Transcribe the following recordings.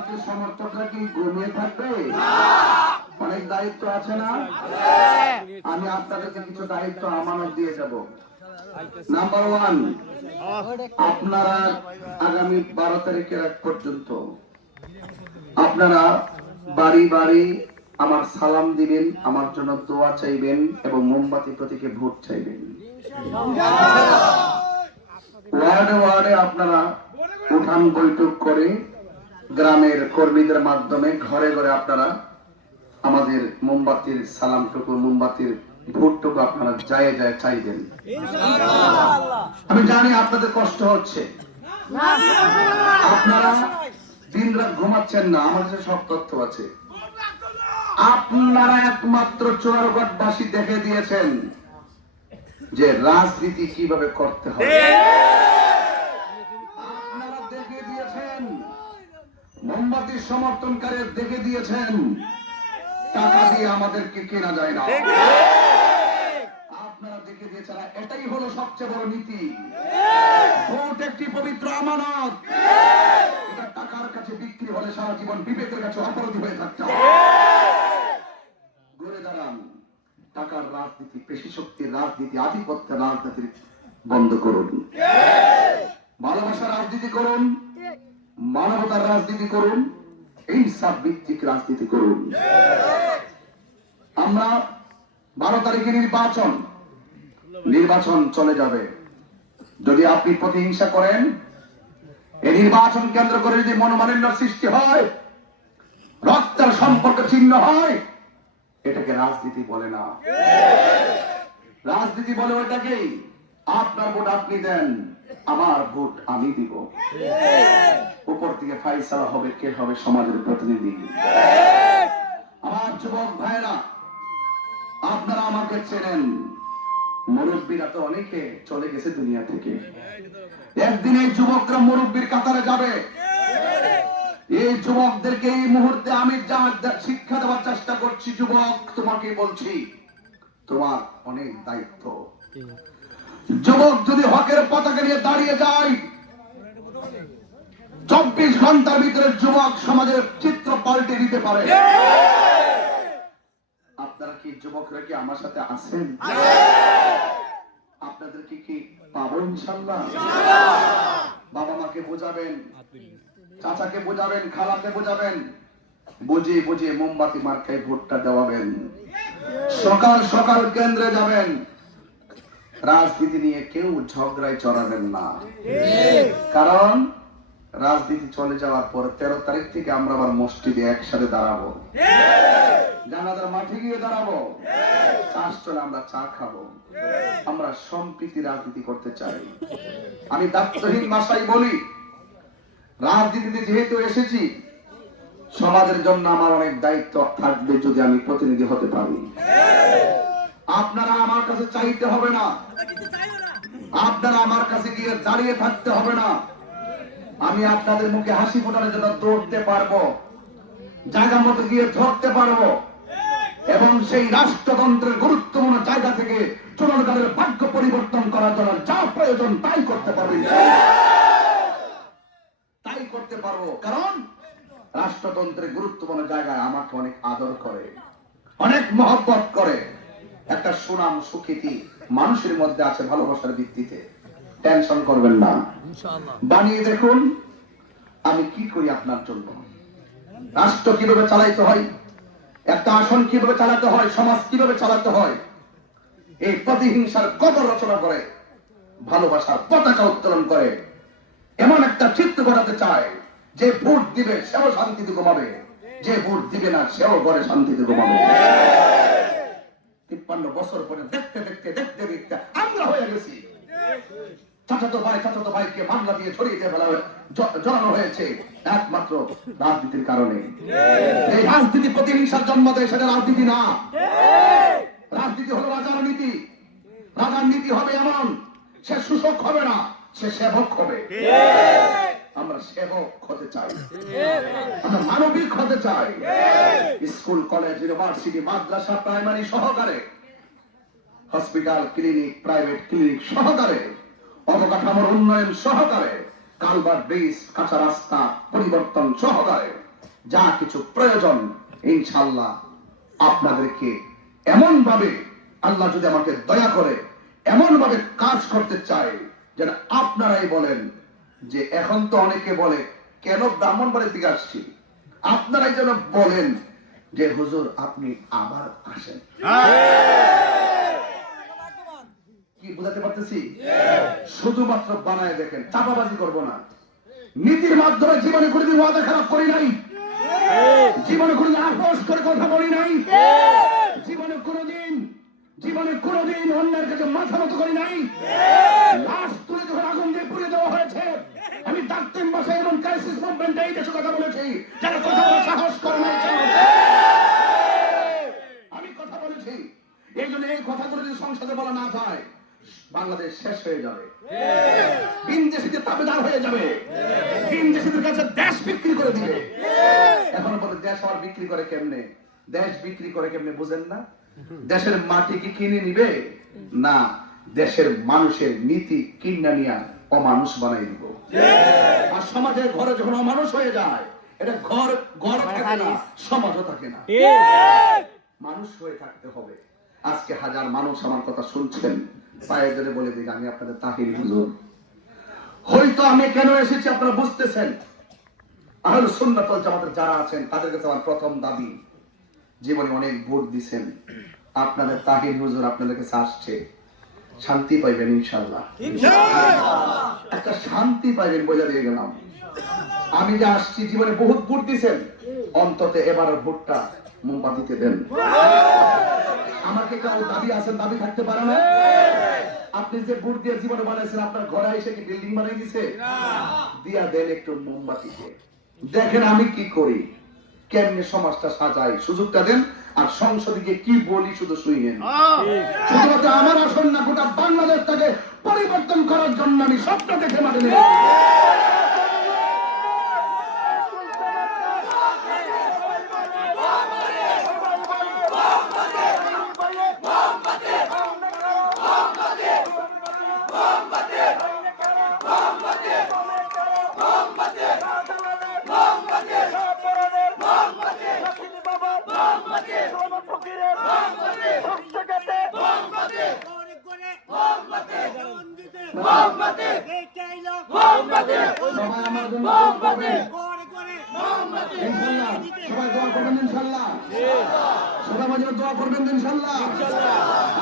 মোমবাতির সমর্থকরা কি ঘুমিয়ে থাকবে? অনেক দায়িত্ব আছে না? আমি আপনাদেরকে কিছু দায়িত্ব আমানত দিয়ে যাব। নাম্বার 1, আপনারা আগামী 12 তারিখের আগ পর্যন্ত আপনারা বাড়ি বাড়ি আমার সালাম দিবেন, আমার জন্য দোয়া চাইবেন এবং মোমবাতি প্রতীকে ভোট চাইবেন। ওয়ার্ডে ওয়ার্ডে আপনারা উঠান বৈঠক করে গ্রামের কর্মীদের মাধ্যমে ঘরে ঘরে আপনারা আমাদের মোমবাতির সালামটুকু, মোমবাতির ভোটটুকু আপনারা যায় যায় চাইবেন। আমি জানি আপনাদের কষ্ট হচ্ছে, আপনারা দিন রাত ঘুমাচ্ছেন না, আমার কাছে সব তথ্য আছে। আপনারা একমাত্র চোরারঘাটবাসী দেখে দিয়েছেন যে রাজনীতি কিভাবে করতে হয়। আপনারা দেখে দিয়েছেন, মোমবাতির সমর্থনকারী দেখে দিয়েছেন টাকা দিয়ে আমাদেরকে কেনা যায় না। আপনারা দেখে দিয়েছেন, এটাই হলো সবচেয়ে বড় নীতি। ভোট একটি পবিত্র আমানত, এটা টাকার কাছে বিক্রি হলে সারা জীবন বিবেকের কাছে অপরাধী হয়ে থাকতে হবে। ঘুরে দাঁড়ান, টাকার রাজনীতি, পেশি শক্তির রাজনীতি, আধিপত্যের রাজনীতি বন্ধ করুন। ভালোবাসার রাজনীতি করুন, মানবতার রাজনীতি করুন, ইনসাফ ভিত্তিক রাজনীতি করুন। আমরা 12 তারিখে নির্বাচন চলে যাবে। যদি আপনি প্রতিহিংসা করেন, এই নির্বাচন কেন্দ্র করে যদি মনোমালিন্য সৃষ্টি হয়, রক্তের সম্পর্ক ছিন্ন হয়, এটাকে রাজনীতি বলে না। রাজনীতি বলে ওইটাকেই আপনার ভোট আপনি দেন, আমার ভোট আমি দিব। উপর থেকে ফাইসালা হবে কে হবে সমাজের প্রতিনিধি। আমার যুবক ভাইরা, আপনারা আমাকে চেনেন, মুরব্বীরা তো অনেকে চলে গেছে দুনিয়া থেকে। একদিন এই যুবকরা মুরব্বীর কাতারে যাবে। এই যুবকদেরকে এই মুহূর্তে আমি যা শিক্ষা দেওয়ার চেষ্টা করছি, যুবক তোমাকে বলছি, তোমার অনেক দায়িত্ব। যুবক যদি হকের পতাকা নিয়ে দাঁড়িয়ে যায়, 24 ঘন্টার ভিতরে যুবক সমাজের চিত্র পাল্টে দিতে পারে। আপনারা কি যুবকরা কি আমার সাথে আছেন? আপনাদেরকে কি পাবো ইনশাআল্লাহ? বাবা মাকে বোঝাবেন, চাচাকে বোঝাবেন, খালাকে বোঝাবেন, বুঝিয়ে বুঝিয়ে মোমবাতি মার্কায় ভোটটা দেওয়াবেন। সকাল সকাল কেন্দ্রে যাবেন। রাজনীতি নিয়ে কেউ ঝগড়ায় জড়াবেন না, কারণ রাজনীতি চলে যাওয়ার পর 13 তারিখ থেকে আমরা আবার মসজিদে একসাথে দাঁড়াবো, জানাজার মাঠে গিয়ে দাঁড়াবো, চাষ চলে আমরা চা খাবো। আমরা সম্প্রীতি রাজনীতি করতে চাই। আমি দায়িত্বহীন ভাষায় বলি, রাজনীতিতে যেহেতু এসেছি, সমাজের জন্য আমার অনেক দায়িত্ব থাকবে যদি আমি প্রতিনিধি হতে পারি। আপনারা আমার কাছে চাইতে হবে না, আপনারা আমার কাছে গিয়ে দাঁড়িয়ে থাকতে হবে না। আমি আপনাদের মুখে হাসি ফোটানোর জন্য দৌড়তে পারবো, জায়গা মতো গিয়ে ধরতে পারবো, এবং সেই রাষ্ট্রতন্ত্রের গুরুত্বপূর্ণ জায়গা থেকে জনগণের ভাগ্য পরিবর্তন করার জন্য যা প্রয়োজন তাই করতে পারবো, তাই করতে পারবো। কারণ রাষ্ট্রতন্ত্রের গুরুত্বপূর্ণ জায়গায় আমাকে অনেক আদর করে, অনেক মহব্বত করে। একটা সুনাম সুখ্যাতি মানুষের মধ্যে আছে ভালোবাসার ভিত্তিতে। টেনশন করবেন না, বানিয়ে দেখুন আমি কি করি আপনার জন্য। রাষ্ট্র কিভাবে চালাইতে হয়, একটা আসন কিভাবে চালাতে হয়, সমাজ কিভাবে চালাতে হয়, এই প্রতিহিংসার কবর রচনা করে, ভালোবাসার পতাকা উত্তোলন করে এমন একটা চিত্র গড়াতে চায়, যে ভোট দিবে সেও শান্তিতে ঘুমাবে, যে ভোট দিবে না সেও ঘরে শান্তিতে ঘুমাবে। 53 বছর পরে দেখতে দেখতে দেখতে দেখতে আমরা হয়ে গেছি। চাচাতো ভাইকে মামলা দিয়ে ছড়িয়ে দিয়ে ফেলা জড়ানো হয়েছে একমাত্র রাজনীতির কারণে। এই রাজনীতি প্রতিহিংসার জন্ম দেয়, সেটা রাজনীতি না। রাজনীতি হলো রাজার নীতি। রাজার নীতি হবে এমন, সে শোষক হবে না, সে সেবক হবে। আমরা সেবক হতে চাই, আমরা মানবিক হতে চাই। স্কুল, কলেজ, ইউনিভার্সিটি, মাদ্রাসা, প্রাইমারি সহকারে, হসপিটাল, ক্লিনিক, প্রাইভেট ক্লিনিক সহকারে, অবকাঠামোর উন্নয়ন সহকারে, কালভার্ট, ব্রিজ, কাঁচা রাস্তা পরিবর্তন সহকারে যা কিছু প্রয়োজন ইনশাআল্লাহ আপনাদেরকে এমন ভাবে আল্লাহ যদি আমাকে দয়া করে এমন ভাবে কাজ করতে চায় যেন আপনারাই বলেন যে এখন তো অনেকে বলে কেন ব্রাহ্মণবাড়ির দিকে আসছি, আপনারাই যেন বলেন যে হুজুর আপনি আবার আসেন। কি বুঝাতে পারতেছি? শুধুমাত্র বানায় দেখেন, চাপাবাজি করব না। নীতির মাধ্যমে জীবনে কোনোদিন ওয়াদা খারাপ করি নাই, জীবনে কোনোদিন আপোষ করে কথা বলি নাই, জীবনে কোনোদিন অন্যের কাছে মাথা মতো করি নাই। লাশ তুলে যখন আগুন দিয়ে পুড়িয়ে দেওয়া হয়েছে, আমি ডাক্তার বাসায় এমন ক্রাইসিস মুভমেন্টে এই দেশে কথা বলেছি, যারা কথা বলার সাহস করে নাই। আমি কথা বলেছি, এই জন্য এই কথাগুলো যদি সংসদে বলা না যায় বাংলাদেশ শেষ হয়ে যাবে, বিনদেশীদের তাবেদার হয়ে যাবে, বিনদেশীদের কাছে দেশ বিক্রি করে দিবে। এখন বলে দেশ আবার বিক্রি করে কেমনে? দেশ বিক্রি করে কেমনে বুঝেন না? দেশের মাটি কি কিনে নিবে? না, দেশের মানুষের নীতি কিনা নিয়া অমানুষ বানাই দিব। আর সমাজের ঘরে যখন অমানুষ হয়ে যায়, এটা ঘর থাকে না, সমাজও থাকে না, মানুষ হয়ে থাকতে হবে। আজকে হাজার মানুষ আমার কথা শুনছেন, পায়ে ধরে বলে দিই আমি আপনাদের তাহির হুজুর। হয়তো আমি কেন এসেছি আপনারা বুঝতেছেন। আহলে সুন্নাত ওয়াল জামাতের যারা আছেন তাদের কাছে আমার প্রথম দাবি, জীবনে অনেক ভোট দিবেন, আপনাদের তাহির হুজুর আপনাদের কাছে আসছে, শান্তি পাইবেন ইনশাআল্লাহ। একটা শান্তি পাইবেন বলে দিয়ে গেলাম। আমি যে আসছি, জীবনে বহুত ভোট দিবেন, অন্তত এবারের ভোটটা মোমবাতিতে দেন। আমাকে কেউ দাবি আছেন, দাবি থাকতে পারে না। আপনি যে ভোট দিয়ে জীবনে বানাইছেন, আপনার ঘরে এসে কি বিল্ডিং বানাই দিছে? দিয়া দেন একটু মোমবাতিতে, দেখেন আমি কি করি, কেমনে সমাজটা সাজাই, সুযোগটা দেন। আর সংসদে গিয়ে কি বলি শুধু শুনেন। শুধুমাত্র আমার আসন না, গোটা বাংলাদেশটাকে পরিবর্তন করার জন্য আমি স্বপ্ন দেখে মাঠে নেব।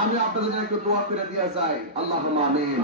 আমি আপনাদের একটু দোয়া করে দিয়া যাই। আল্লাহুম্মা আমিন।